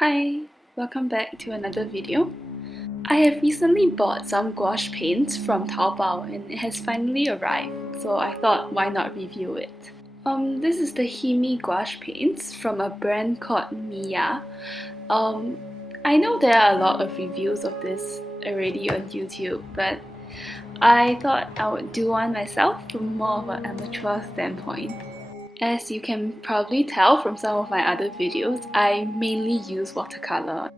Hi, welcome back to another video. I have recently bought some gouache paints from Taobao and it has finally arrived, so I thought why not review it. This is the HIMI gouache paints from a brand called Miya. I know there are a lot of reviews of this already on YouTube, but I thought I would do one myself from more of an amateur standpoint. As you can probably tell from some of my other videos, I mainly use watercolor.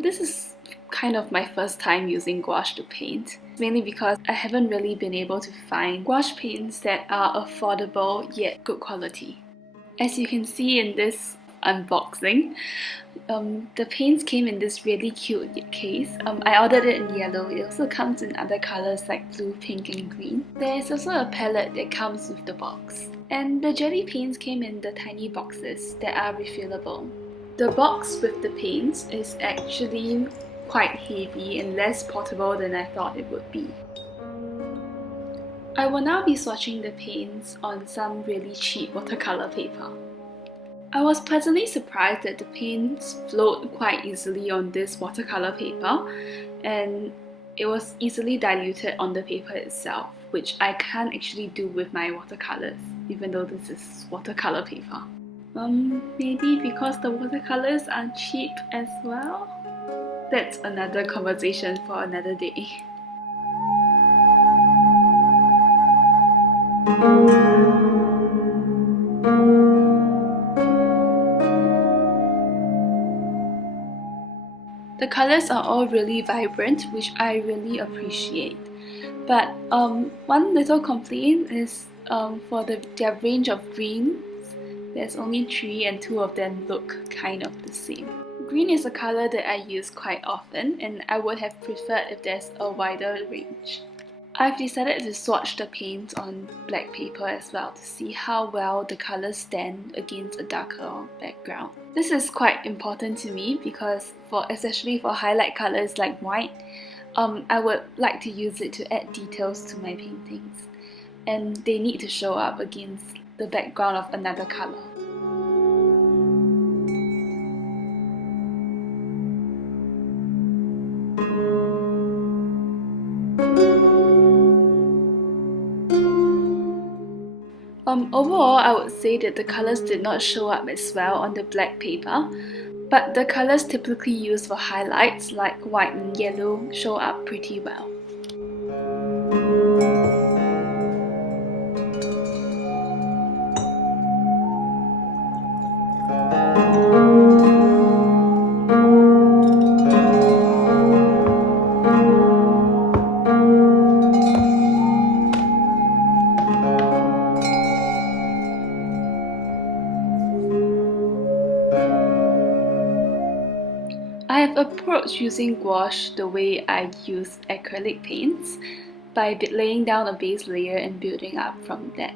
This is kind of my first time using gouache to paint, mainly because I haven't really been able to find gouache paints that are affordable yet good quality. As you can see in this unboxing, the paints came in this really cute case. I ordered it in yellow. It also comes in other colors like blue, pink and green. There is also a palette that comes with the box. And the jelly paints came in the tiny boxes that are refillable. The box with the paints is actually quite heavy and less portable than I thought it would be. I will now be swatching the paints on some really cheap watercolor paper. I was pleasantly surprised that the paints flowed quite easily on this watercolor paper, and it was easily diluted on the paper itself, which I can't actually do with my watercolors, even though this is watercolor paper. Maybe because the watercolors are cheap as well? That's another conversation for another day. The colors are all really vibrant, which I really appreciate. But one little complaint is for their range of greens. There's only 3 and 2 of them look kind of the same. Green is a color that I use quite often, and I would have preferred if there's a wider range. I've decided to swatch the paints on black paper as well to see how well the colors stand against a darker background. This is quite important to me because especially for highlight colors like white, I would like to use it to add details to my paintings, and they need to show up against the background of another color. Overall, I would say that the colors did not show up as well on the black paper, but the colors typically used for highlights like white and yellow show up pretty well. I have approached using gouache the way I use acrylic paints, by laying down a base layer and building up from that.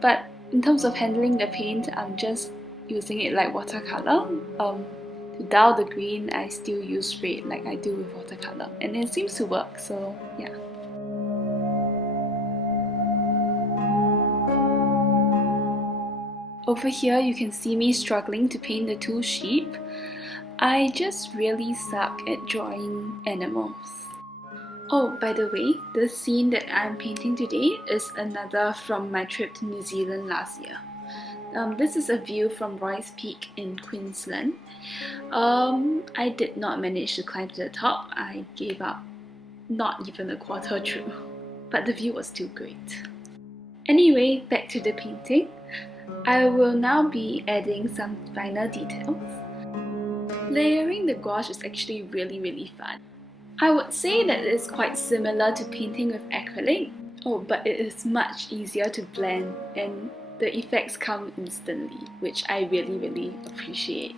But in terms of handling the paint, I'm just using it like watercolor. To dull the green, I still use red like I do with watercolor, and it seems to work, so yeah. Over here you can see me struggling to paint the 2 sheep. I just really suck at drawing animals. Oh, by the way, the scene that I'm painting today is another from my trip to New Zealand last year. This is a view from Roy's Peak in Queensland. I did not manage to climb to the top. I gave up not even a quarter through, but the view was still great. Anyway, back to the painting. I will now be adding some finer details. Layering the gouache is actually really fun. I would say that it's quite similar to painting with acrylic. Oh, but it is much easier to blend and the effects come instantly, which I really appreciate.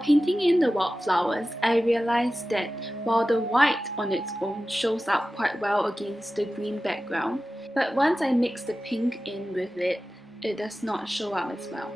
painting in the wildflowers, I realized that while the white on its own shows up quite well against the green background, but once I mix the pink in with it, it does not show up as well.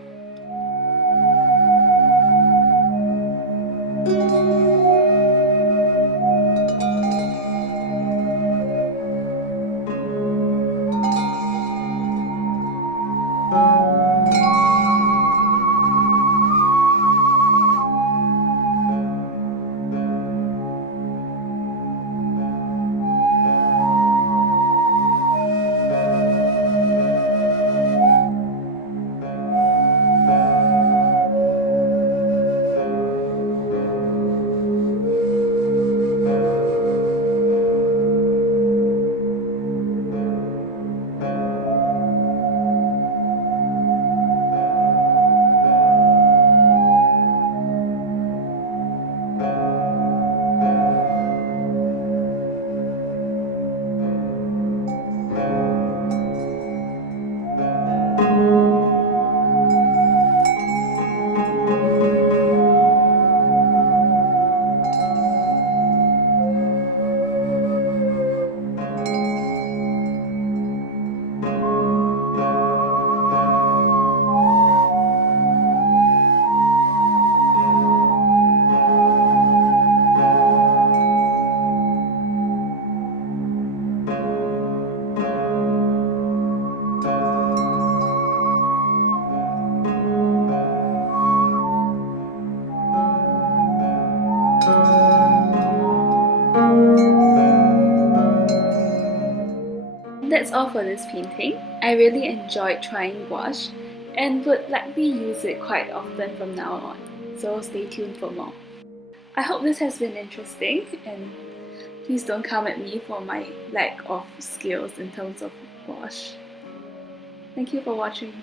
That's all for this painting. I really enjoyed trying gouache and would likely use it quite often from now on, so stay tuned for more. I hope this has been interesting, and please don't come at me for my lack of skills in terms of gouache. Thank you for watching.